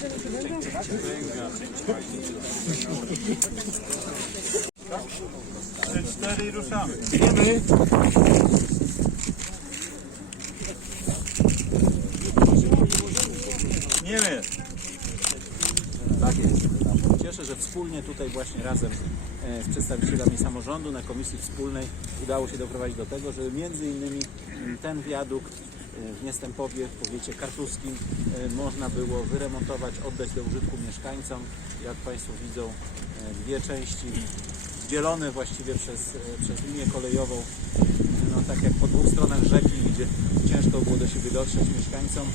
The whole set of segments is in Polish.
Trzy, cztery i ruszamy. Nie wiem. Tak jest. Cieszę, że wspólnie tutaj właśnie razem e, z przedstawicielami samorządu na komisji wspólnej udało się doprowadzić do tego, żeby między innymi ten wiadukt w Niestępowie, w powiecie kartuskim e, można było wyremontować, oddać do użytku mieszkańcom. Jak Państwo widzą, e, dwie części dzielone właściwie przez, e, przez linię kolejową, no tak jak po dwóch stronach rzeki, gdzie ciężko było do siebie dotrzeć mieszkańcom,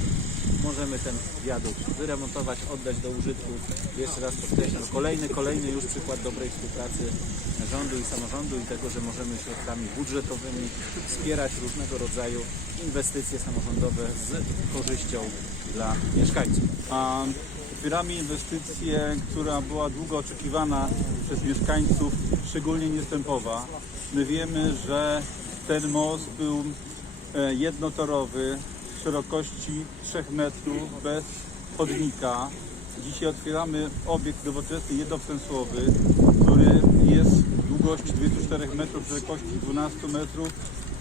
możemy ten wiadukt wyremontować, oddać do użytku. Jeszcze raz podkreślam, kolejny, kolejny już przykład dobrej współpracy rządu i samorządu i tego, że możemy środkami budżetowymi wspierać różnego rodzaju inwestycje samorządowe z korzyścią dla mieszkańców. A wspieramy inwestycję, która była długo oczekiwana przez mieszkańców, szczególnie Niestępowa. My wiemy, że ten most był e, jednotorowy, szerokości 3 metrów, bez chodnika. Dzisiaj otwieramy obiekt nowoczesny, jednoprzemysłowy, który jest długości 24 metrów, szerokości 12 metrów,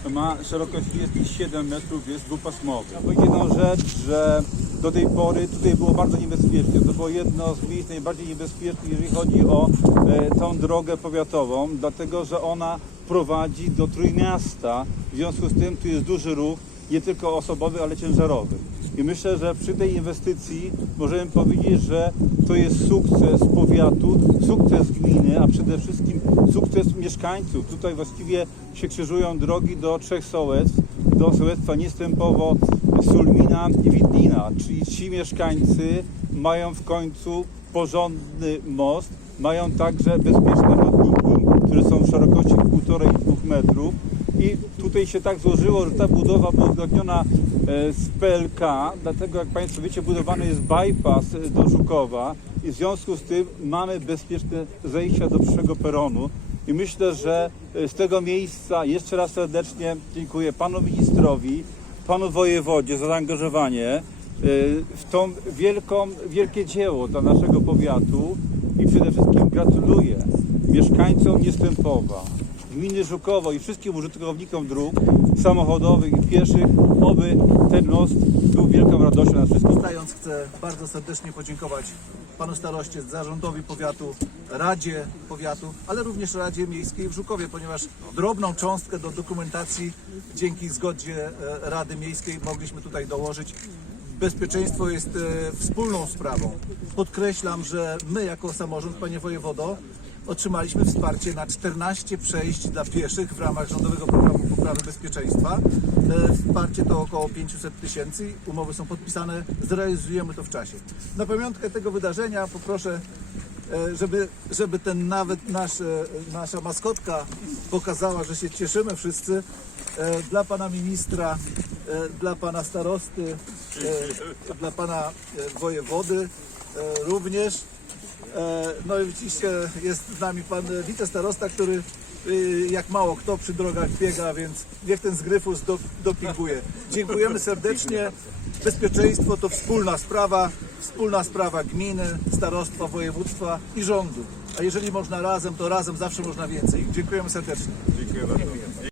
ma szerokość jest 7 metrów, jest dwupasmowy. Ja powiem jedną rzecz, że do tej pory tutaj było bardzo niebezpiecznie. To było jedno z miejsc najbardziej niebezpiecznych, jeżeli chodzi o e, tą drogę powiatową, dlatego że ona prowadzi do Trójmiasta. W związku z tym tu jest duży ruch, nie tylko osobowy, ale ciężarowy. I myślę, że przy tej inwestycji możemy powiedzieć, że to jest sukces powiatu, sukces gminy, a przede wszystkim sukces mieszkańców. Tutaj właściwie się krzyżują drogi do trzech sołectw, do sołectwa Niestępowo, Sulmina i Widnina. Czyli ci mieszkańcy mają w końcu porządny most, mają także bezpieczne chodniki, które są w szerokości 1,5-2 metrów. I tutaj się tak złożyło, że ta budowa była uzgodniona e, z PLK, dlatego jak Państwo wiecie, budowany jest bypass e, do Żukowa i w związku z tym mamy bezpieczne zejścia do przyszłego peronu. I myślę, że e, z tego miejsca jeszcze raz serdecznie dziękuję Panu Ministrowi, Panu Wojewodzie za zaangażowanie w tą wielką, wielkie dzieło dla naszego powiatu i przede wszystkim gratuluję mieszkańcom Niestępowa, gminy Żukowo i wszystkim użytkownikom dróg samochodowych i pieszych, oby ten most był wielką radością dla wszystkich. Stając chcę bardzo serdecznie podziękować panu staroście, zarządowi powiatu, Radzie Powiatu, ale również Radzie Miejskiej w Żukowie, ponieważ drobną cząstkę do dokumentacji dzięki zgodzie e, Rady Miejskiej mogliśmy tutaj dołożyć. Bezpieczeństwo jest e, wspólną sprawą. Podkreślam, że my jako samorząd, panie wojewodo, otrzymaliśmy wsparcie na 14 przejść dla pieszych w ramach Rządowego Programu Poprawy Bezpieczeństwa. E, Wsparcie to około 500 tysięcy, umowy są podpisane, zrealizujemy to w czasie. Na pamiątkę tego wydarzenia poproszę, e, żeby, żeby ten nawet nasz, e, nasza maskotka pokazała, że się cieszymy wszyscy. Dla pana ministra, dla pana starosty, dla pana wojewody również. E, No i oczywiście jest z nami pan wicestarosta, który y, jak mało kto przy drogach biega, więc niech ten zgryfus do, dopinguje. Dziękujemy serdecznie. Bezpieczeństwo to wspólna sprawa, wspólna sprawa gminy, starostwa, województwa i rządu. A jeżeli można razem, to razem zawsze można więcej. Dziękujemy serdecznie. Dziękuję bardzo.